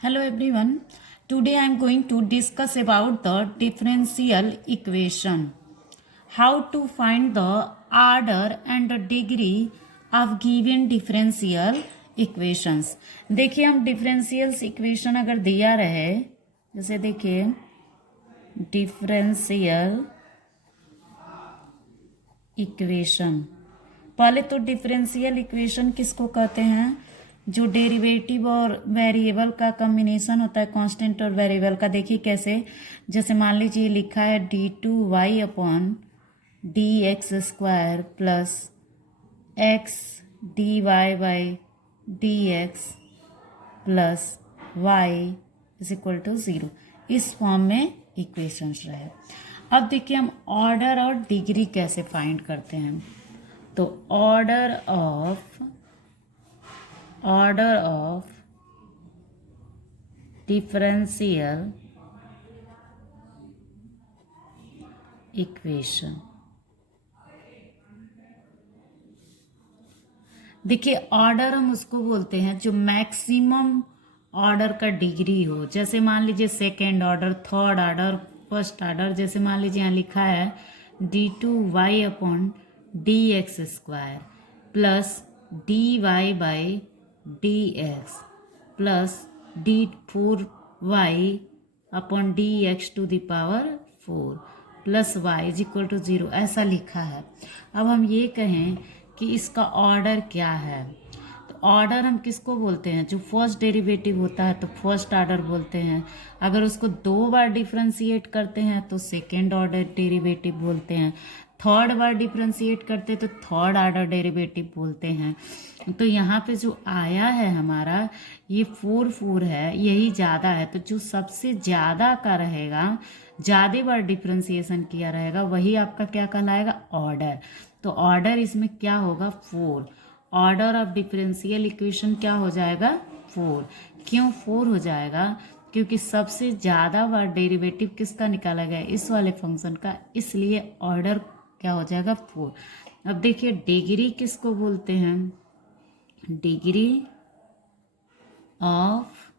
Hello everyone. Today I am going to discuss about the differential equation. How to find the order and the degree of given differential equations. देखिए हम differential equation अगर दिया रहे, जैसे देखिए differential equation, पहले तो differential equation किसको कहते हैं? जो डेरिवेटिव और वेरिएबल का कॉम्बिनेशन होता है, कांस्टेंट और वेरिएबल का। देखिए कैसे, जैसे मान लीजिए लिखा है d2y upon D x square plus X D Y by D X plus Y is equal to 0। इस फॉर्म में इक्वेशंस रहे। अब देखिए हम ऑर्डर और डिग्री कैसे फाइंड करते हैं। तो ऑर्डर ऑफ डिफरेंशियल इक्वेशन, देखिए ऑर्डर हम उसको बोलते हैं जो मैक्सिमम ऑर्डर का डिग्री हो। जैसे मान लीजिए second order, third order, first order. जैसे मान लीजिए यहाँ लिखा है d2y upon D x square plus dy by D X plus d4y upon D X to the power 4 plus Y is equal to 0, ऐसा लिखा है। अब हम ये कहें कि इसका ऑर्डर क्या है, तो ऑर्डर हम किसको बोलते हैं? जो फर्स्ट डेरिवेटिव होता है तो फर्स्ट ऑर्डर बोलते हैं। अगर उसको 2 बार डिफ्रेंशिएट करते हैं तो सेकेंड ऑर्डर डेरिवेटिव बोलते हैं। थर्ड बार डिफ्रेंशिएट करते तो थर्ड ऑर्डर डेरिवेटिव बोलते हैं। तो यहाँ पे जो आया है हमारा ये 4 है, यही ज़्यादा है। तो जो सबसे ज़्यादा का रहेगा, ज़्यादा बार डिफ्रेंशिएशन किया रहेगा, वही आपका क्या कहलाएगा? ऑर्डर। तो ऑर्डर इसमें क्या होगा? 4। ऑर्डर ऑफ डिफरेंशियल इक्वेशन क्या हो जाएगा? 4। क्यों 4 हो जाएगा? क्योंकि सबसे ज़्यादा बार डेरिवेटिव किसका निकाला गया? इस वाले फंक्शन का, इसलिए ऑर्डर क्या हो जाएगा? 4। अब देखिए डिग्री किसको बोलते हैं? Degree of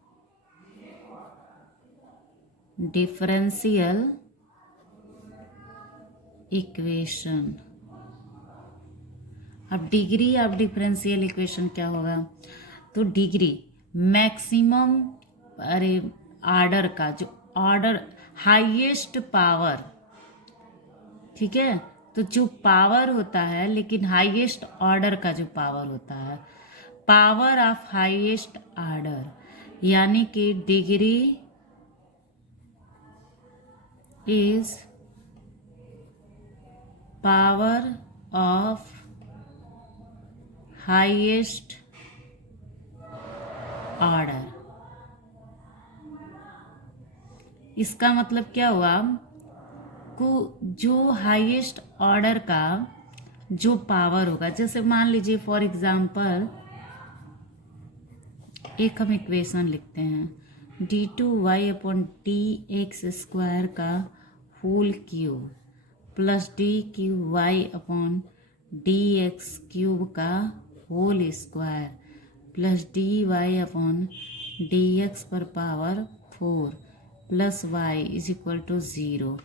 differential equation. अब डिग्री ऑफ डिफरेंशियल इक्वेशन क्या होगा? तो डिग्री मैक्सिमम ऑर्डर का, जो ऑर्डर हाईएस्ट पावर, ठीक है, तो जो पावर होता है, लेकिन हाईएस्ट ऑर्डर का जो पावर होता है, पावर ऑफ हाईएस्ट ऑर्डर, यानी कि degree is power of highest order. इसका मतलब क्या हुआ? को जो हाईएस्ट ऑर्डर का जो पावर होगा, जैसे मान लीजिए फॉर एग्जांपल एक हम इक्वेशन लिखते हैं d2y upon D x square का whole cube plus d3y upon D x cube का whole square plus dy upon D x पर power 4 plus Y is equal to 0।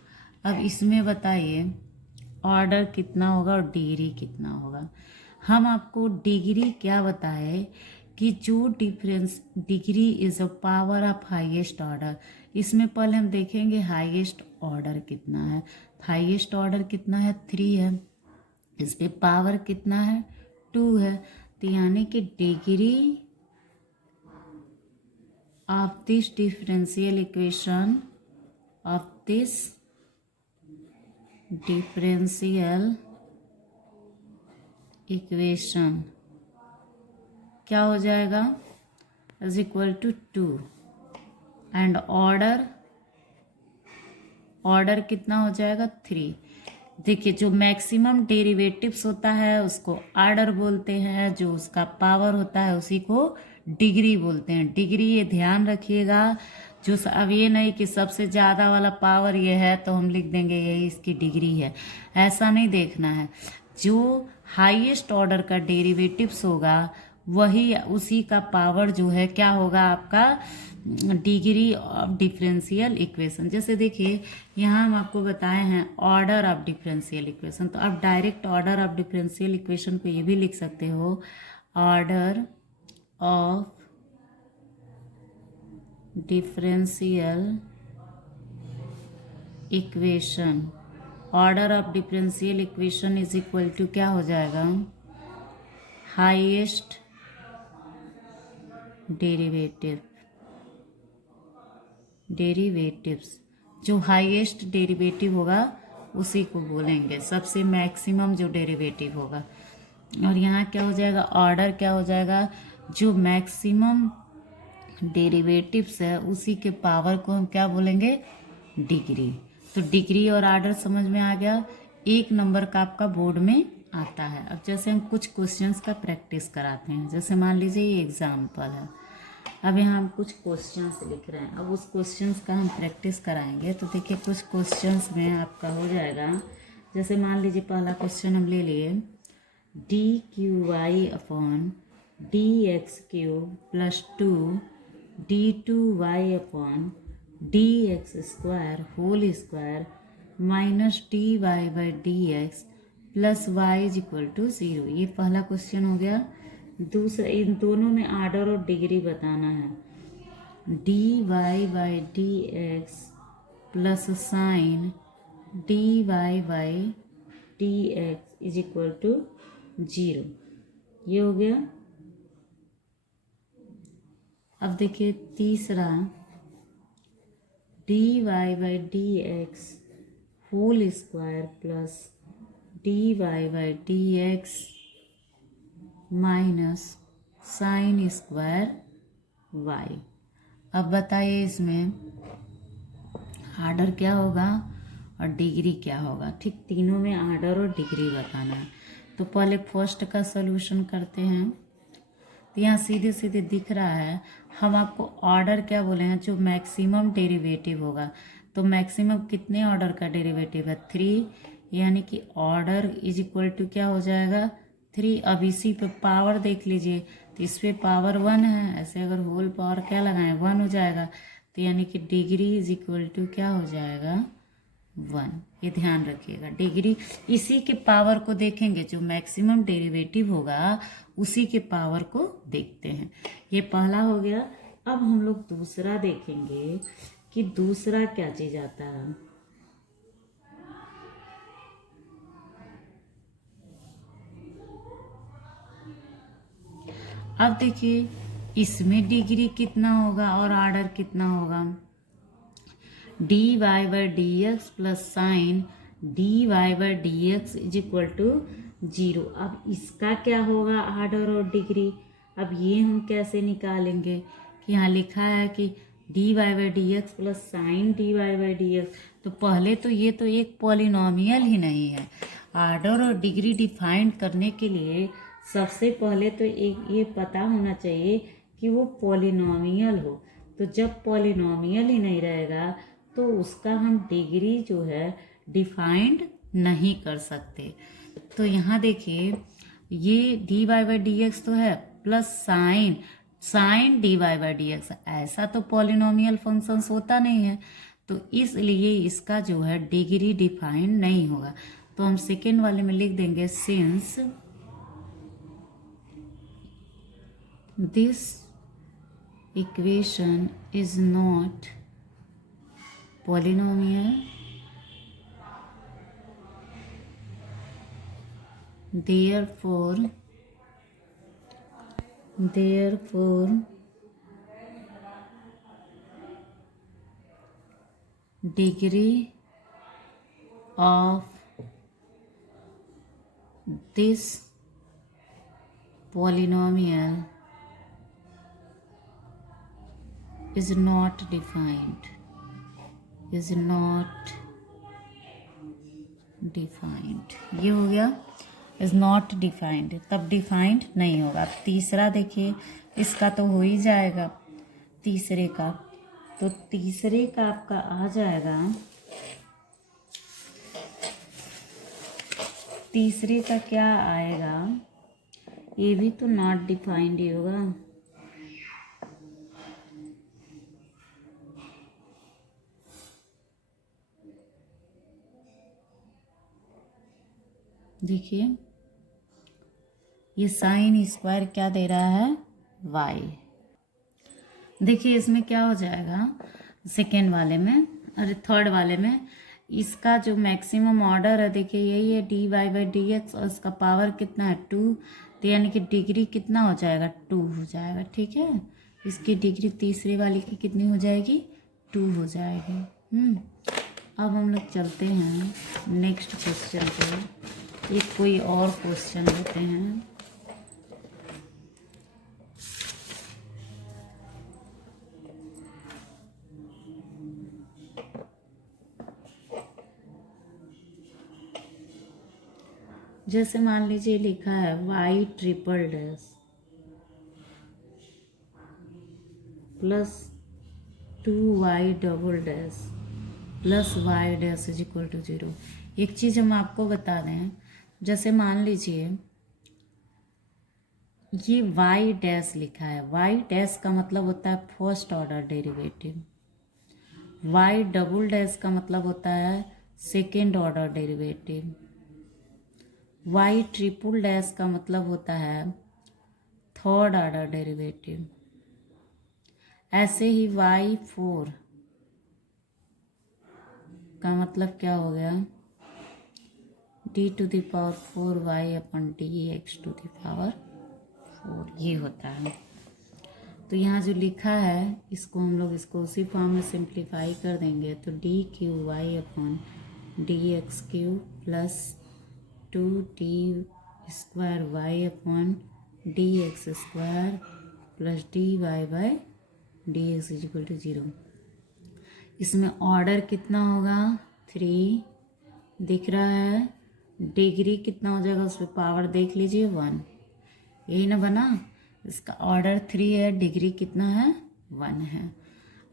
अब इसमें बताइए ऑर्डर कितना होगा और डिग्री कितना होगा? हम आपको डिग्री क्या बताए कि जो difference, degree is a power of highest order. इसमें पहले हम देखेंगे हाईएस्ट ऑर्डर कितना है। हाईएस्ट ऑर्डर कितना है? 3 है। इस पे पावर कितना है? 2 है। तो यानी कि degree of this differential equation, of this differential equation क्या हो जाएगा? Is equal to 2। And order, order कितना हो जाएगा? 3। देखिए जो मैक्सिमम डेरिवेटिव्स होता है उसको ऑर्डर बोलते हैं, जो उसका पावर होता है उसी को डिग्री बोलते हैं। डिग्री ये ध्यान रखिएगा, जो अब ये नहीं कि सबसे ज़्यादा वाला पावर ये है तो हम लिख देंगे यही इसकी डिग्री है, ऐसा नहीं देखना है। जो हाईएस्ट ऑर्डर का डेरिवेटिव्स होगा वही उसी का पावर जो है क्या होगा आपका डिग्री ऑफ डिफरेंशियल इक्वेशन। जैसे देखिए यहाँ हम आपको बताए हैं ऑर्डर ऑफ डिफरेंशियल इक्वेशन, तो आप direct order of differential equation को ये भी लिख सकते हो, order of differential equation, order of differential equation is equal to क्या हो जाएगा, हाईएस्ट डेरिवेटिव्स, जो हाईएस्ट डेरिवेटिव होगा उसी को बोलेंगे, सबसे मैक्सिमम जो डेरिवेटिव होगा। और यहाँ क्या हो जाएगा, ऑर्डर क्या हो जाएगा, जो मैक्सिमम डेरिवेटिव्स है उसी के पावर को हम क्या बोलेंगे, डिग्री। तो डिग्री और ऑर्डर समझ में आ गया, 1 नंबर का आपका बोर्ड में आता है। अब जैसे हम कुछ क्वेश्चंस का प्रैक्टिस कराते हैं, जैसे मान लीजिए ये एग्जाम्पल है, अब यहाँ हम कुछ क्वेश्चंस लिख रहे हैं, अब उस क्वेश्चंस का हम प्रैक्टिस कराएंगे। तो देखिए कुछ क्वेश्चंस में आपका हो जाएगा, जैसे मान लीजिए पहला क्वेश्चन हम ले लिए, DQY upon DX³ plus 2 D2Y upon DX² whole square minus DY/DX plus Y is equal to 0। ये पहला क्वेश्चन हो गया। दूसरा, इन दोनों में ऑर्डर और डिग्री बताना है, DY/DX plus sine DY/DX is equal to 0, ये हो गया। अब देखिए तीसरा, DY/DX whole square plus DY/DX minus sine square Y। अब बताइए इसमें ऑर्डर क्या होगा और डिग्री क्या होगा। ठीक, तीनों में ऑर्डर और डिग्री बताना है। तो पहले फर्स्ट का सॉल्यूशन करते हैं। तो यहाँ सीधे सीधे दिख रहा है, हम आपको ऑर्डर क्या बोले हैं, जो मैक्सिमम डेरिवेटिव होगा। तो मैक्सिमम कितने ऑर्डर का डेरिवेटिव है, 3, यानी कि ऑर्डर इज इक्वल टू क्या हो जाएगा, 3। अब इसी पे पावर देख लीजिए, तो इस पे पावर 1 है, ऐसे अगर होल पावर क्या लगाएं 1 हो जाएगा। तो यानी कि डिग्री इज इक्वल टू क्या हो जाएगा, 1। ये ध्यान रखिएगा, डिग्री इसी के पावर को देखेंगे, जो मैक्सिमम डेरिवेटिव होगा उसी के पावर को देखते हैं। ये पहला हो गया। अब हम लोग दूसरा देखेंगे कि दूसरा क्या चीज आता है। अब देखिए इसमें डिग्री कितना होगा और ऑर्डर कितना होगा, DY/DX plus sine DY/DX is equal to 0। अब इसका क्या होगा, ऑर्डर और डिग्री। अब ये हम कैसे निकालेंगे कि यहाँ लिखा है कि DY/DX प्लस साइन DY/DX, तो पहले तो ये तो एक पॉलिनोमियल ही नहीं है। ऑर्डर और डिग्री डिफाइन करने के लिए सबसे पहले तो एक ये पता होना चाहिए कि वो पॉलिनोमियल हो। तो जब पॉलिनोमियल ही नहीं रहेगा तो उसका हम डिग्री जो है डिफाइंड नहीं कर सकते। तो यहाँ देखिए ये DY/DX तो है प्लस साइन DY/DX, ऐसा तो पॉलिनोमियल फंक्शंस होता नहीं है, तो इसलिए इसका जो है डिग्री डिफाइन नहीं होगा। तो हम सेकेंड वाले में लिख देंगे, since this equation is not polynomial, therefore degree of this polynomial is not defined, ये हो गया इज नॉट डिफाइंड, तब डिफाइंड नहीं होगा। तीसरा देखिए, इसका तो हो ही जाएगा तीसरे का, तो तीसरे का आपका आ जाएगा, तीसरे का क्या आएगा, ये भी तो नॉट डिफाइंड ही होगा। देखिए ये साइन स्क्वायर क्या दे रहा है, y। देखिए इसमें क्या हो जाएगा, सेकेंड वाले में, अरे थर्ड वाले में, इसका जो मैक्सिमम ऑर्डर है देखिए यही है dy/dx, और इसका पावर कितना है 2, तो यानी कि डिग्री कितना हो जाएगा 2 हो जाएगा। ठीक है, इसकी डिग्री तीसरी वाली की कितनी हो जाएगी, 2 हो जाएगी। अब हम लोग चलते हैं नेक्स्ट क्वेश्चन पे, एक कोई और क्वेश्चन लेते हैं। जैसे मान लीजिए लिखा है y triple dash plus 2y double dash plus y dash is equal to 0। एक चीज़ हम आपको बता दें, जैसे मान लीजिए ये y डैश लिखा है, y डैश का मतलब होता है first order derivative, y double dash का मतलब होता है second order derivative, y triple dash का मतलब होता है थर्ड ऑर्डर डेरिवेटिव। ऐसे ही y4 का मतलब क्या हो गया, d⁴y/dx⁴ ये होता है। तो यहाँ जो लिखा है इसको हम लोग इसको उसी फॉर्म में सिंप्लीफाई कर देंगे, तो dqy/dx³ plus 2t²y/dx² plus dy/dx is equal to 0। इसमें ऑर्डर कितना होगा 3 दिख रहा है, डिग्री कितना हो जाएगा उस पर पावर देख लीजिए 1, यही ना बना। इसका ऑर्डर 3 है, डिग्री कितना है 1 है।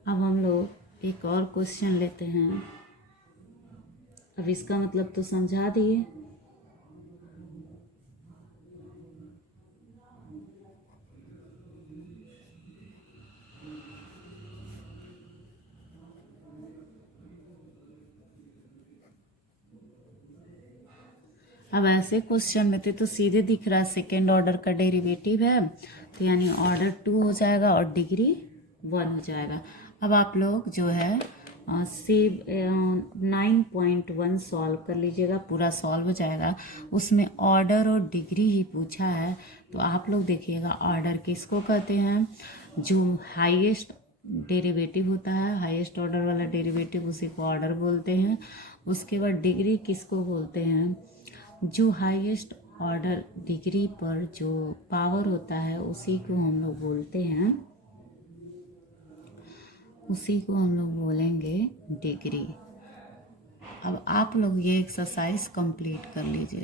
अब हम लोग एक और क्वेश्चन लेते हैं। अब इसका मतलब तो समझा दिए, अब ऐसे क्वेश्चन में तो सीधे दिख रहा है सेकेंड ऑर्डर का डेरिवेटिव है, तो यानी ऑर्डर 2 हो जाएगा और डिग्री 1 हो जाएगा। अब आप लोग जो है 9.1 सॉल्व कर लीजिएगा, पूरा सॉल्व हो जाएगा। उसमें ऑर्डर और डिग्री ही पूछा है, तो आप लोग देखिएगा ऑर्डर किसको कहते हैं, जो हाईएस्ट डेरिवेटिव होता है, हाईएस्ट ऑर्डर वाला डेरिवेटिव उसी को ऑर्डर बोलते हैं। उसके बाद डिग्री किसको बोलते हैं, जो हाईएस्ट ऑर्डर डिग्री पर जो पावर होता है उसी को हम लोग बोलते हैं, उसी को हम लोग बोलेंगे डिग्री। अब आप लोग ये एक्सरसाइज कंप्लीट कर लीजिए।